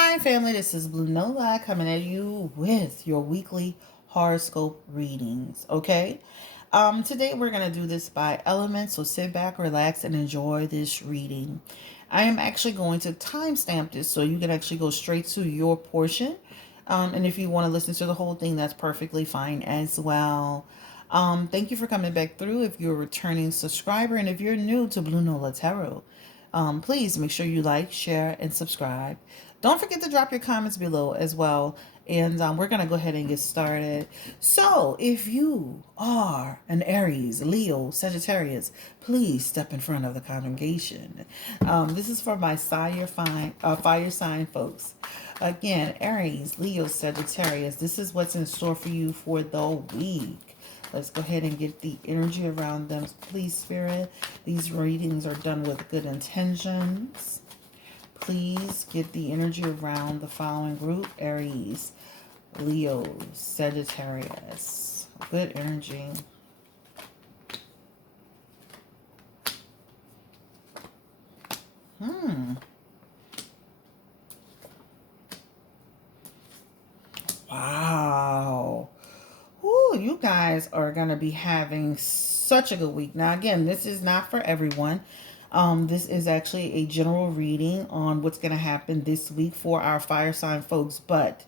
Hi, family. This is Blue Nola coming at you with your weekly horoscope readings. Okay. Today we're gonna do this by element, so sit back, relax, and enjoy this reading. I am actually going to timestamp this so you can actually go straight to your portion. And if you want to listen to the whole thing, that's perfectly fine as well. Thank you for coming back through. If you're a returning subscriber, and if you're new to Blue Nola Tarot, please make sure you like, share, and subscribe. Don't forget to drop your comments below as well. And we're going to go ahead and get started. So, if you are an Aries, Leo, Sagittarius, please step in front of the congregation. This is for my fire sign folks. Again, Aries, Leo, Sagittarius, this is what's in store for you for the week. Let's go ahead and get the energy around them. Please, Spirit, these readings are done with good intentions. Please get the energy around the following group: Aries, Leo, Sagittarius. Good energy. Wow. Ooh, you guys are going to be having such a good week. Now, again, this is not for everyone. This is actually a general reading on what's going to happen this week for our fire sign folks. But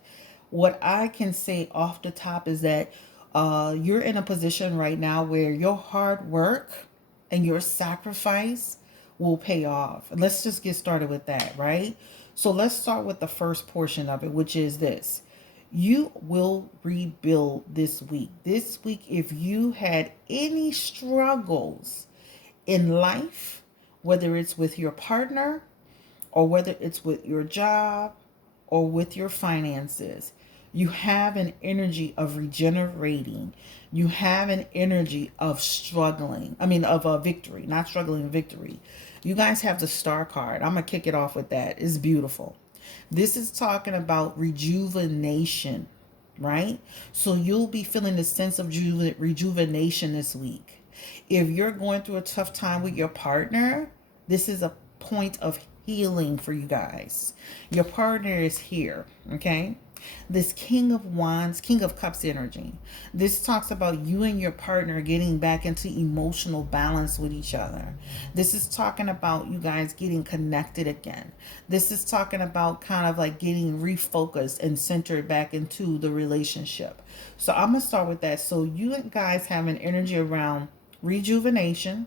what I can say off the top is that you're in a position right now where your hard work and your sacrifice will pay off. And let's just get started with that, right? So let's start with the first portion of it, which is this: you will rebuild this week. This week, if you had any struggles in life, whether it's with your partner or whether it's with your job or with your finances, you have an energy of regenerating. You have an energy of struggling. Of a victory, not struggling, victory. You guys have the star card. I'm going to kick it off with that. It's beautiful. This is talking about rejuvenation, right? So you'll be feeling the sense of rejuvenation this week. If you're going through a tough time with your partner, this is a point of healing for you guys. Your partner is here, okay? This King of Wands, King of Cups energy. This talks about you and your partner getting back into emotional balance with each other. This is talking about you guys getting connected again. This is talking about kind of like getting refocused and centered back into the relationship. So I'm going to start with that. So you guys have an energy around rejuvenation,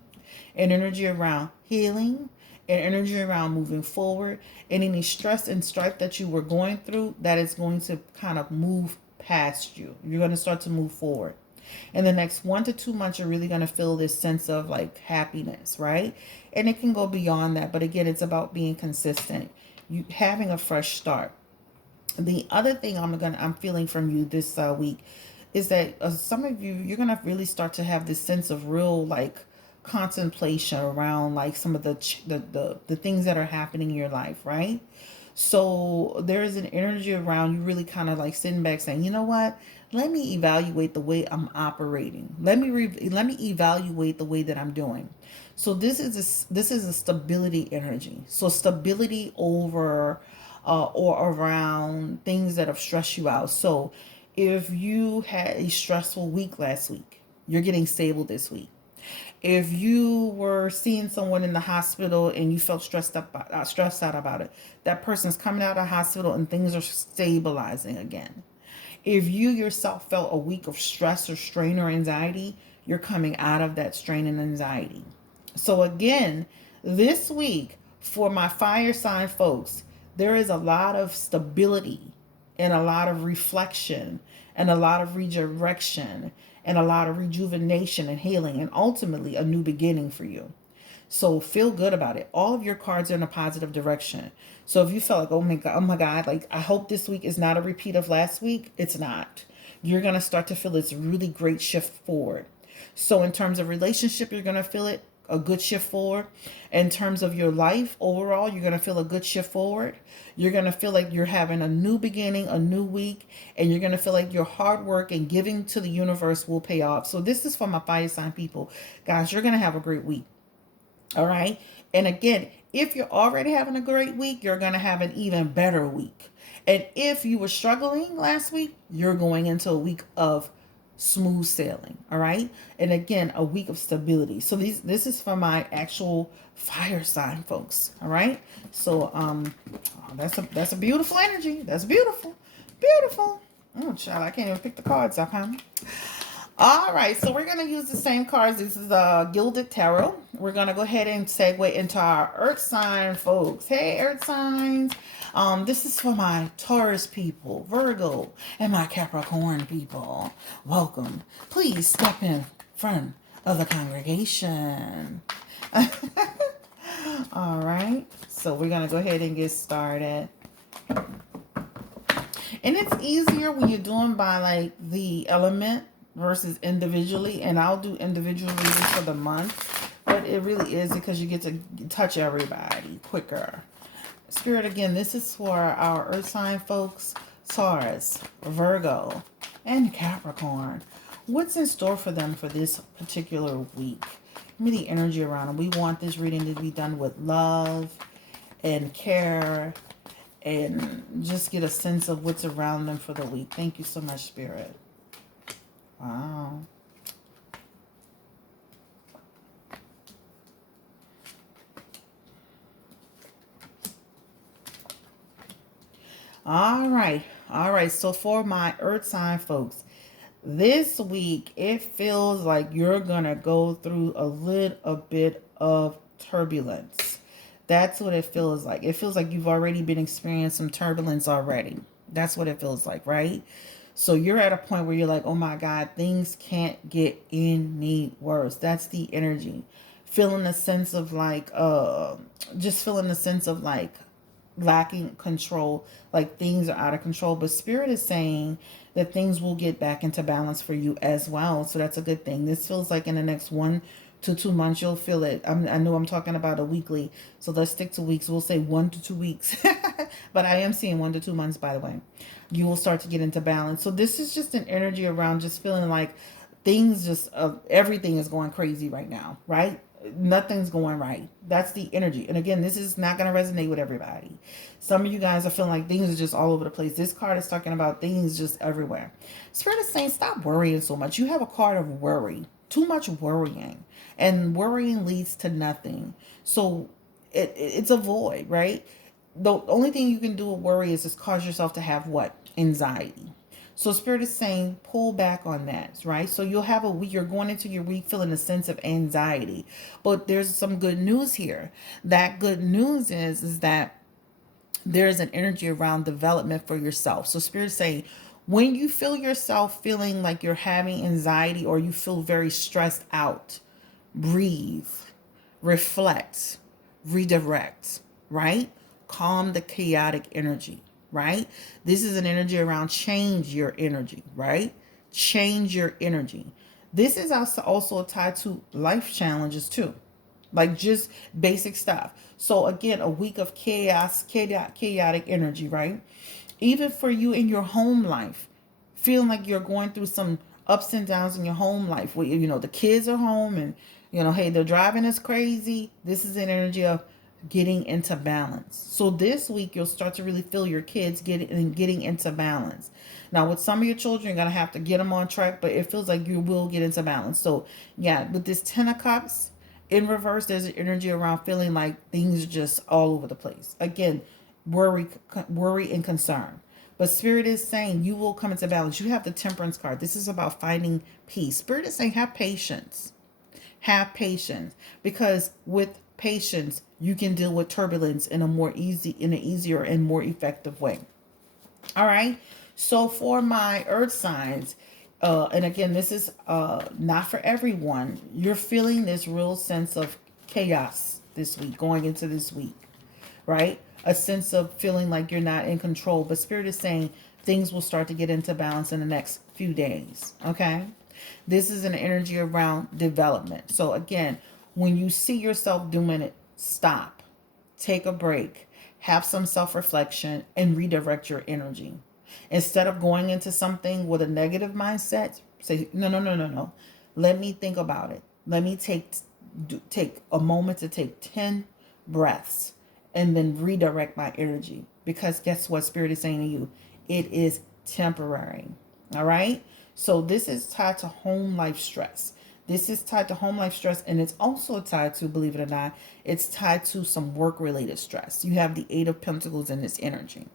an energy around healing, and energy around moving forward, and any stress and strife that you were going through, that is going to kind of move past you. You're going to start to move forward. In the next 1 to 2 months, you're really going to feel this sense of like happiness, right? And it can go beyond that. But again, it's about being consistent. You having a fresh start. The other thing I'm feeling from you this week is that some of you're gonna really start to have this sense of real like contemplation around like some of the things that are happening in your life, right? So there is an energy around you really kind of like sitting back saying, you know what? Let me evaluate the way I'm operating. Let me evaluate the way that I'm doing. So this is a stability energy. So stability over or around things that have stressed you out. So if you had a stressful week last week, you're getting stable this week. If you were seeing someone in the hospital and you felt stressed out about it, that person's coming out of the hospital and things are stabilizing again. If you yourself felt a week of stress or strain or anxiety, you're coming out of that strain and anxiety. So again, this week for my fire sign folks, there is a lot of stability and a lot of reflection and a lot of redirection and a lot of rejuvenation and healing and ultimately a new beginning for you. So feel good about it. All of your cards are in a positive direction. So if you felt like, oh my God, like I hope this week is not a repeat of last week, it's not. You're going to start to feel this really great shift forward. So in terms of relationship, you're going to feel it a good shift forward. In terms of your life overall, you're going to feel a good shift forward. You're going to feel like you're having a new beginning, a new week, and you're going to feel like your hard work and giving to the universe will pay off. So this is for my fire sign people. Guys, you're going to have a great week. All right. And again, if you're already having a great week, you're going to have an even better week. And if you were struggling last week, you're going into a week of smooth sailing. All right. And again, a week of stability. So this is for my actual fire sign folks. All right. So that's a beautiful energy. That's beautiful. Beautiful. Oh child, I can't even pick the cards up, huh? All right, so we're going to use the same cards. This is the Gilded Tarot. We're going to go ahead and segue into our Earth sign, folks. Hey, Earth signs. This is for my Taurus people, Virgo, and my Capricorn people. Welcome. Please step in front of the congregation. All right, so we're going to go ahead and get started. And it's easier when you're doing by like the element versus individually, and I'll do individual readings for the month, but it really is because you get to touch everybody quicker. Spirit, again, this is for our earth sign folks, Taurus, Virgo, and Capricorn. What's in store for them for this particular week? Give me the energy around them. We want this reading to be done with love and care, and just get a sense of what's around them for the week. Thank you so much, Spirit. Wow. All right. All right. So for my earth sign folks, this week it feels like you're going to go through a little bit of turbulence. That's what it feels like. It feels like you've already been experiencing some turbulence already. That's what it feels like, right? So you're at a point where you're like, oh my God, things can't get any worse. That's the energy. Feeling a sense of like, just feeling a sense of like lacking control, like things are out of control. But Spirit is saying that things will get back into balance for you as well. So that's a good thing. This feels like in the next 1 to 2 months, you'll feel it. I know I'm talking about a weekly, so let's stick to weeks. We'll say 1 to 2 weeks, but I am seeing 1 to 2 months, by the way. You will start to get into balance. So this is just an energy around just feeling like things just, everything is going crazy right now, right? Nothing's going right. That's the energy. And again, this is not going to resonate with everybody. Some of you guys are feeling like things are just all over the place. This card is talking about things just everywhere. Spirit is saying stop worrying so much. You have a card of worry. Too much worrying. And worrying leads to nothing. So it's a void, right? The only thing you can do with worry is just cause yourself to have what? Anxiety. So Spirit is saying pull back on that, right? So you'll have a week, you're going into your week feeling a sense of anxiety. But there's some good news here. That good news is that there's an energy around development for yourself. So Spirit is saying when you feel yourself feeling like you're having anxiety or you feel very stressed out, breathe, reflect, redirect, right? Calm the chaotic energy, right? This is an energy around change your energy, right? Change your energy. This is also tied to life challenges too, like just basic stuff. So again, a week of chaotic energy, right? Even for you in your home life, feeling like you're going through some ups and downs in your home life where, you know, the kids are home and, you know, hey, they're driving us crazy. This is an energy of getting into balance. So this week you'll start to really feel your kids getting into balance. Now with some of your children, you're going to have to get them on track, but it feels like you will get into balance. So yeah, with this 10 of Cups in reverse, there's an energy around feeling like things are just all over the place. Again, worry and concern. But Spirit is saying you will come into balance. You have the Temperance card. This is about finding peace. Spirit is saying have patience. Have patience, because with patience you can deal with turbulence in an easier and more effective way. All right. So for my earth signs, and again, this is not for everyone. You're feeling this real sense of chaos this week, going into this week, right? A sense of feeling like you're not in control. But Spirit is saying things will start to get into balance in the next few days. Okay. This is an energy around development. So again, when you see yourself doing it, stop, take a break, have some self-reflection, and redirect your energy. Instead of going into something with a negative mindset, say, no, no, no, no, no. Let me think about it. Let me take a moment to take 10 breaths, and then redirect my energy. Because guess what Spirit is saying to you? It is temporary. All right? So this is tied to home life stress. This is tied to home life stress, and it's also tied to, believe it or not, it's tied to some work related stress. You have the Eight of Pentacles in this energy.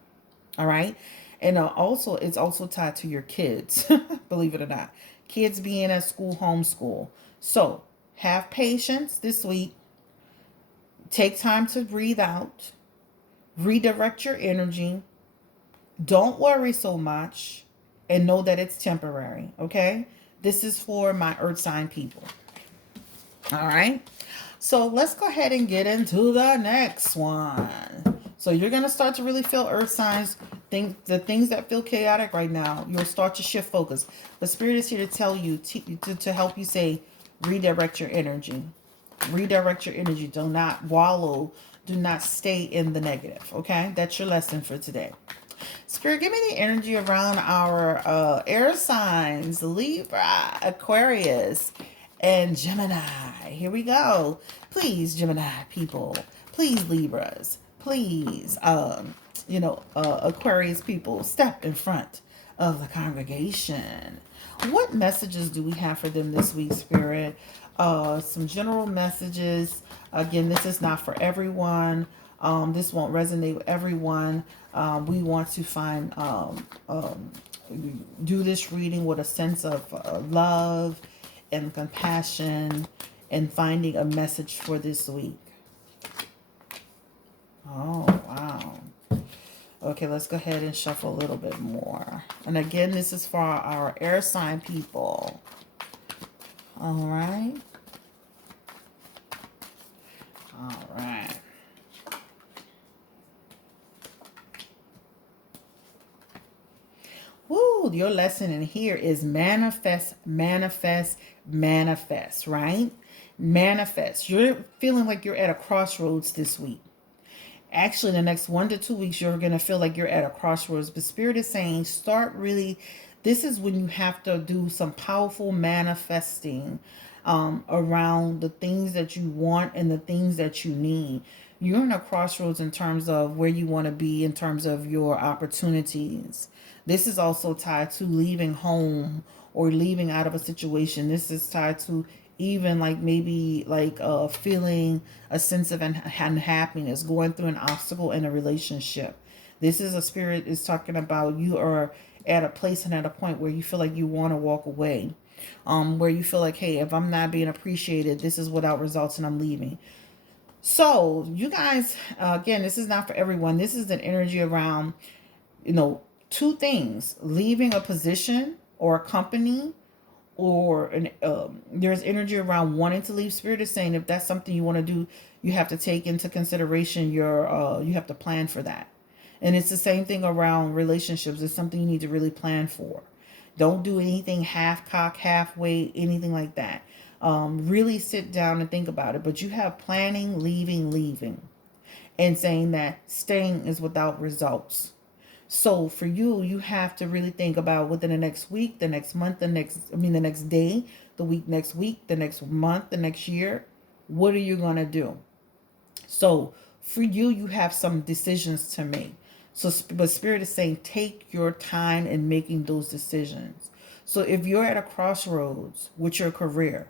All right? And also, it's also tied to your kids, believe it or not. Kids being at school, homeschool. So have patience this week. Take time to breathe out. Redirect your energy. Don't worry so much. And know that it's temporary, okay? This is for my earth sign people. All right? So let's go ahead and get into the next one. So you're going to start to really feel earth signs. The things that feel chaotic right now, you'll start to shift focus. But Spirit is here to tell you, to help you say, redirect your energy. Redirect your energy. Do not wallow. Do not stay in the negative, okay? That's your lesson for today. Spirit, give me the energy around our air signs, Libra, Aquarius, and Gemini. Here we go. Please, Gemini people. Please, Libras. Please, Aquarius people, step in front of the congregation. What messages do we have for them this week, Spirit? Some general messages. Again, this is not for everyone. This won't resonate with everyone. We want to do this reading with a sense of love and compassion and finding a message for this week. Oh, wow. Okay, let's go ahead and shuffle a little bit more. And again, this is for our air sign people. All right. All right. Woo, your lesson in here is manifest, manifest, manifest, right? Manifest. You're feeling like you're at a crossroads this week. Actually, the next 1 to 2 weeks, you're going to feel like you're at a crossroads. But Spirit is saying, start really, this is when you have to do some powerful manifesting around the things that you want and the things that you need. You're in a crossroads in terms of where you want to be, in terms of your opportunities. This is also tied to leaving home or leaving out of a situation. This is tied to even like maybe like feeling a sense of unhappiness, going through an obstacle in a relationship. This is a Spirit is talking about you are at a place and at a point where you feel like you want to walk away. Where you feel like, hey, if I'm not being appreciated, this is without results and I'm leaving. So you guys, again, this is not for everyone. This is an energy around, two things: leaving a position or a company, or there's energy around wanting to leave. Spirit is saying if that's something you want to do, you have to take into consideration you have to plan for that. And it's the same thing around relationships. It's something you need to really plan for. Don't do anything half-cock, halfway, anything like that. Really sit down and think about it. But you have planning, leaving, and saying that staying is without results. So for you, you have to really think about within the next week, the next month, the next day, the week, next week, the next month, the next year. What are you going to do? So for you, you have some decisions to make. So, but Spirit is saying, take your time in making those decisions. So if you're at a crossroads with your career,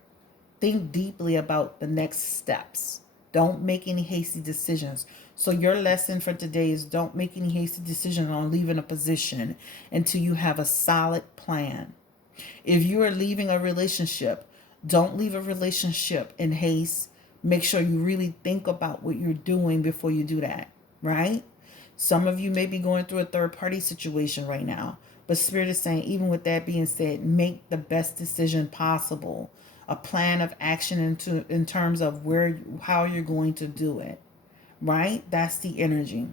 think deeply about the next steps. Don't make any hasty decisions. So your lesson for today is don't make any hasty decisions on leaving a position until you have a solid plan. If you are leaving a relationship, don't leave a relationship in haste. Make sure you really think about what you're doing before you do that, right? Some of you may be going through a third-party situation right now. But Spirit is saying, even with that being said, make the best decision possible. A plan of action in terms of how you're going to do it, right? That's the energy.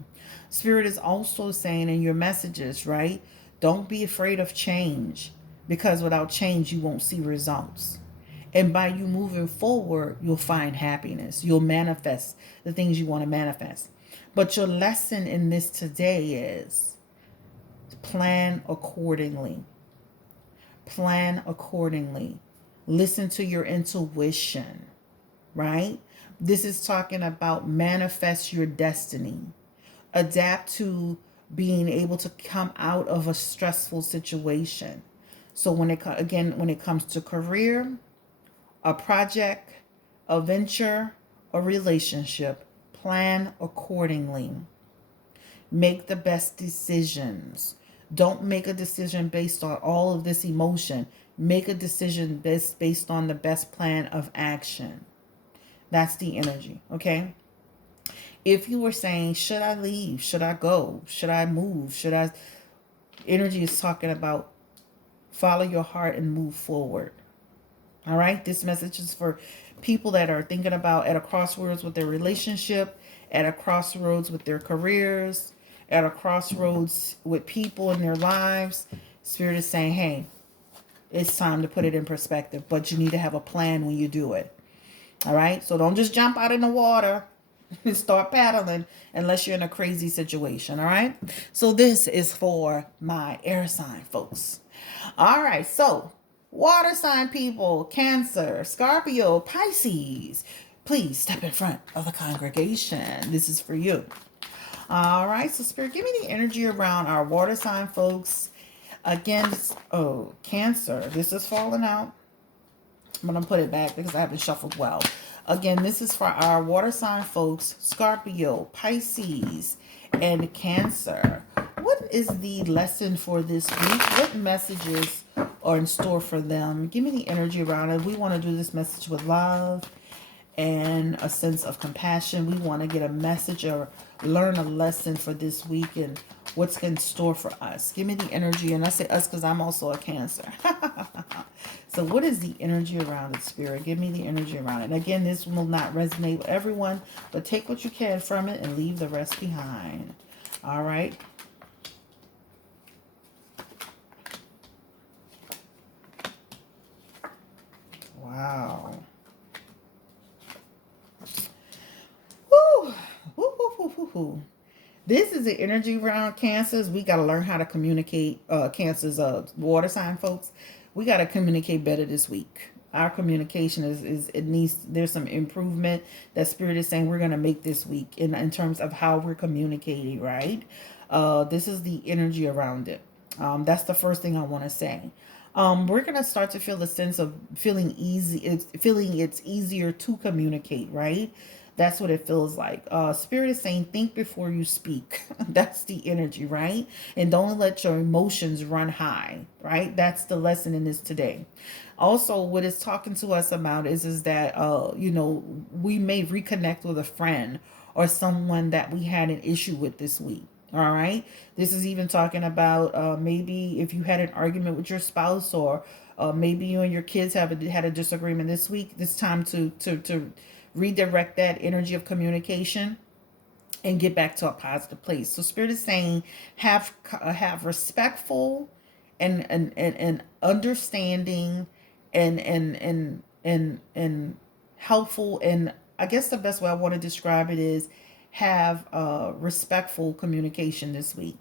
Spirit is also saying in your messages, right? Don't be afraid of change, because without change, you won't see results. And by you moving forward, you'll find happiness. You'll manifest the things you want to manifest. But your lesson in this today is plan accordingly. Plan accordingly. Listen to your intuition, right? This is talking about manifest your destiny, adapt to being able to come out of a stressful situation. So when it comes to career, a project, a venture, a relationship, plan accordingly. Make the best decisions. Don't make a decision based on all of this emotion. Make a decision based on the best plan of action. That's the energy, okay? If you were saying, should I leave? Should I go? Should I move? Should I? Energy is talking about follow your heart and move forward. All right? This message is for people that are thinking about at a crossroads with their relationship, at a crossroads with their careers, at a crossroads with people in their lives. Spirit is saying, hey, it's time to put it in perspective, but you need to have a plan when you do it. All right? So don't just jump out in the water and start paddling unless you're in a crazy situation. All right? So this is for my air sign folks. All right. So water sign people, Cancer, Scorpio, Pisces, please step in front of the congregation. This is for you. All right. So Spirit, give me the energy around our water sign folks. Again, Cancer, this is falling out. I'm going to put it back because I haven't shuffled well. Again, this is for our water sign folks, Scorpio, Pisces, and Cancer. What is the lesson for this week? What messages are in store for them? Give me the energy around it. We want to do this message with love and a sense of compassion. We want to get a message or learn a lesson for this week and what's in store for us. Give me the energy, and I say us because I'm also a Cancer. So what is the energy around it, Spirit? Give me the energy around it. And again, this will not resonate with everyone, but take what you can from it and leave the rest behind. All right. Wow. Woo. Woo, woo, woo, woo, woo. This is the energy around Cancers. We got to learn how to communicate. Cancers, water sign folks. We got to communicate better this week. Our communication is it needs, there's some improvement that Spirit is saying we're going to make this week in terms of how we're communicating, right? This is the energy around it. That's the first thing I want to say. We're going to start to feel the sense of feeling easy. It's feeling it's easier to communicate, right? That's what it feels like. Spirit is saying, think before you speak. That's the energy, right? And don't let your emotions run high, right? That's the lesson in this today. Also, what it's talking to us about is that, we may reconnect with a friend or someone that we had an issue with this week. All right. This is even talking about maybe if you had an argument with your spouse, or maybe you and your kids had a disagreement this week. This time to redirect that energy of communication and get back to a positive place. So Spirit is saying have respectful and understanding and helpful, and I guess the best way I want to describe it is have respectful communication this week.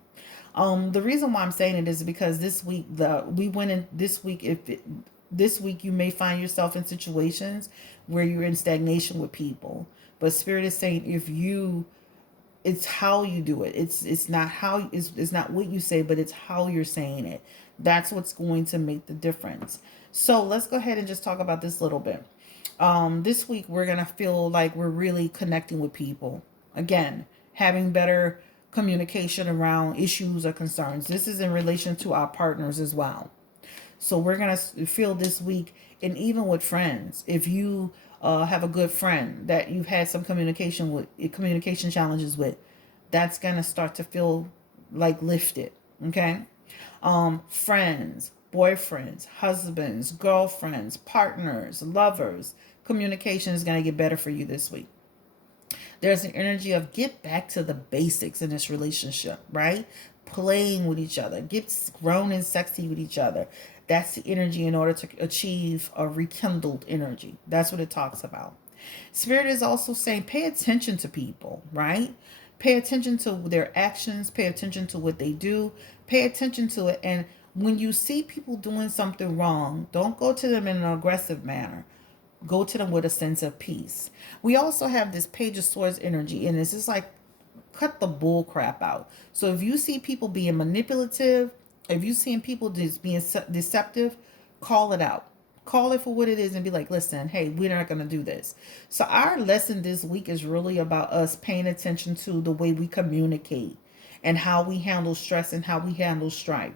The reason why I'm saying it is because this week this week you may find yourself in situations where you're in stagnation with people. But Spirit is saying it's how you do it. It's not what you say, but it's how you're saying it. That's what's going to make the difference. So let's go ahead and just talk about this a little bit. This week we're gonna feel like we're really connecting with people. Again, having better communication around issues or concerns. This is in relation to our partners as well. So we're going to feel this week, and even with friends, if you have a good friend that you've had some communication challenges with, that's going to start to feel like lifted. Okay. Friends, boyfriends, husbands, girlfriends, partners, lovers, communication is going to get better for you this week. There's an energy of get back to the basics in this relationship, right? Playing with each other, get grown and sexy with each other. That's the energy in order to achieve a rekindled energy. That's what it talks about. Spirit is also saying pay attention to people, right? Pay attention to their actions, pay attention to what they do, pay attention to it. And when you see people doing something wrong, don't go to them in an aggressive manner. go to them with a sense of peace. We also have this Page of Swords energy, and this is like cut the bull crap out. So if you see people being manipulative, if you seeing people just being deceptive, call it out. Call it for what it is and be like, listen, hey, we're not going to do this. So our lesson this week is really about us paying attention to the way we communicate and how we handle stress and how we handle strife.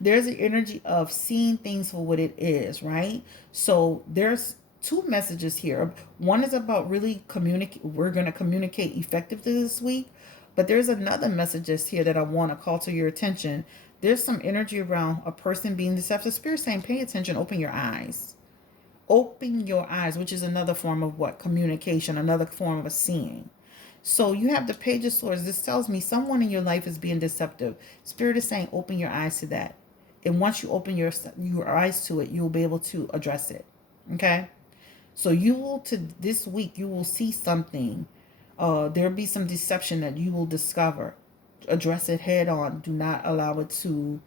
There's an energy of seeing things for what it is, right? So there's two messages here. One is about really communicate. We're going to communicate effectively this week, but there's another message that's here that I want to call to your attention. There's some energy around a person being deceptive. Spirit saying, pay attention, open your eyes. Open your eyes, which is another form of what? Communication, another form of a seeing. So you have the Page of Swords. This tells me someone in your life is being deceptive. Spirit is saying, open your eyes to that. And once you open your eyes to it, you'll be able to address it. Okay? So you will, to this week, you will see something. There'll be some deception that you will discover. Address it head on. Do not allow it to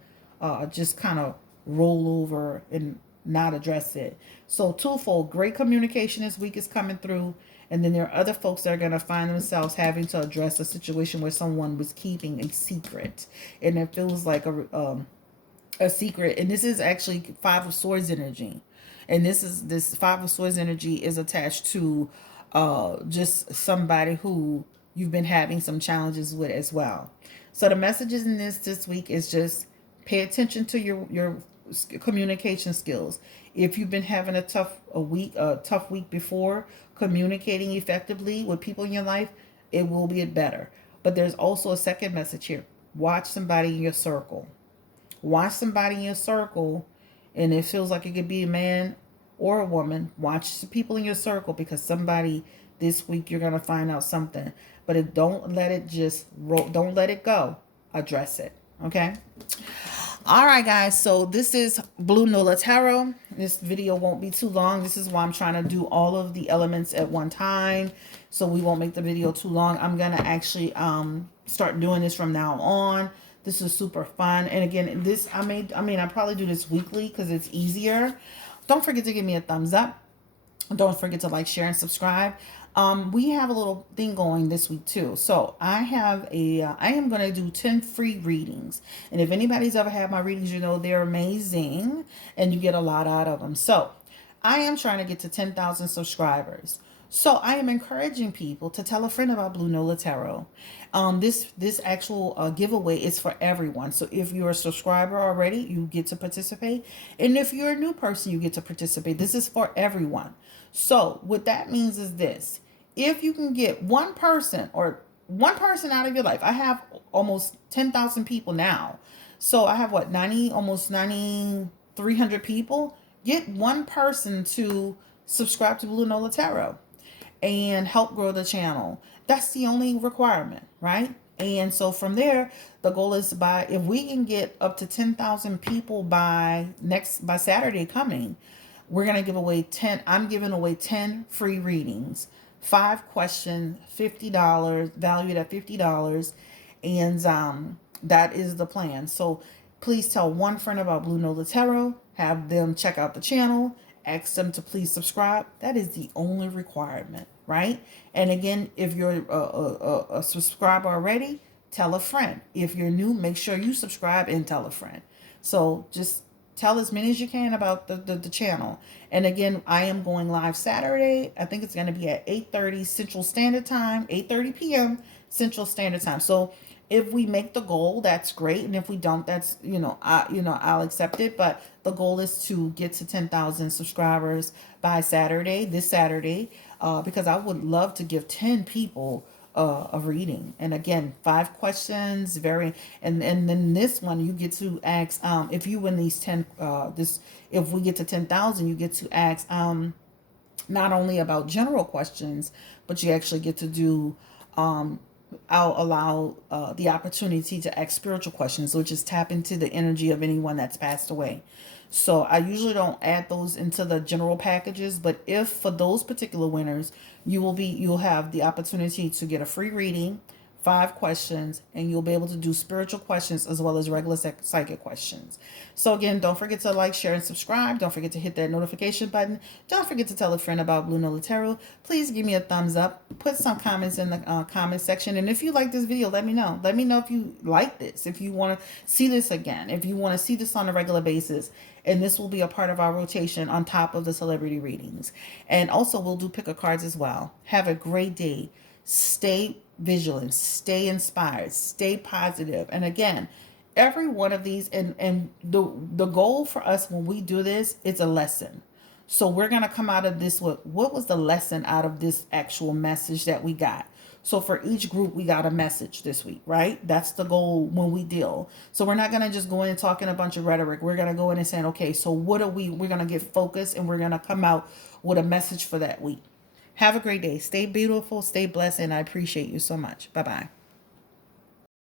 just kind of roll over and not address it. So twofold, great communication this week is coming through. And then there are other folks that are going to find themselves having to address a situation where someone was keeping a secret. And it feels like a secret. And this is actually Five of Swords energy. And this Five of Swords energy is attached to just somebody who you've been having some challenges with as well. So the messages in this week is just pay attention to your communication skills. If you've been having a tough week before, communicating effectively with people in your life, it will be better. But there's also a second message here. Watch somebody in your circle. Watch somebody in your circle, and it feels like it could be a man or a woman. Watch the people in your circle, because somebody this week you're gonna find out something. But don't let it just roll. Don't let it go. Address it. Okay. All right, guys. So this is Blue Nola Tarot. This video won't be too long. This is why I'm trying to do all of the elements at one time, so we won't make the video too long. I'm gonna actually start doing this from now on. This is super fun. And again, this I probably do this weekly because it's easier. Don't forget to give me a thumbs up. Don't forget to like, share, and subscribe. We have a little thing going this week too. So I am going to do 10 free readings. And if anybody's ever had my readings, you know they're amazing and you get a lot out of them. So I am trying to get to 10,000 subscribers. So I am encouraging people to tell a friend about Blue Nola Tarot. This actual giveaway is for everyone. So if you're a subscriber already, you get to participate. And if you're a new person, you get to participate. This is for everyone. So what that means is this. If you can get one person out of your life. I have almost 10,000 people now. So I have almost 9,300 people. Get one person to subscribe to Blue Nola Tarot and help grow the channel. That's the only requirement, right? And so from there, the goal is if we can get up to 10,000 people by Saturday coming, we're going to give away 10. I'm giving away 10 free readings, 5 questions, $50, valued at $50. And that is the plan. So please tell one friend about Blue Nola Tarot, have them check out the channel, ask them to please subscribe. That is the only requirement, right? And again, if you're a subscriber already, tell a friend. If you're new, make sure you subscribe and tell a friend. So just tell as many as you can about the channel. And again, I am going live Saturday. I think it's going to be at 8:30 Central Standard Time, 8:30 p.m. Central Standard Time. So if we make the goal, that's great. And if we don't, that's, I'll accept it. But the goal is to get to 10,000 subscribers by this Saturday, because I would love to give 10 people a reading. And again, 5 questions, and then this one you get to ask, if you win these 10, if we get to 10,000, you get to ask, not only about general questions, but you actually get to do, I'll allow the opportunity to ask spiritual questions, which is tap into the energy of anyone that's passed away. So I usually don't add those into the general packages, but if for those particular winners, you'll have the opportunity to get a free reading, 5 questions, and you'll be able to do spiritual questions as well as regular psychic questions. So again, don't forget to like, share, and subscribe. Don't forget to hit that notification button. Don't forget to tell a friend about Blue Nola Tarot. Please give me a thumbs up. Put some comments in the comment section. And if you like this video, let me know. Let me know if you like this, if you want to see this again, if you want to see this on a regular basis. And this will be a part of our rotation on top of the celebrity readings. And also, we'll do pick a cards as well. Have a great day. Stay vigilant. Stay inspired. Stay positive. And again, every one of these, and the goal for us when we do this, it's a lesson. So we're going to come out of this with what was the lesson out of this actual message that we got. So for each group, we got a message this week, right? That's the goal when we deal. So we're not going to just go in and talking a bunch of rhetoric. We're going to go in and saying, okay, so what are we're going to get focused, and we're going to come out with a message for that week. Have a great day. Stay beautiful, stay blessed, and I appreciate you so much. Bye-bye.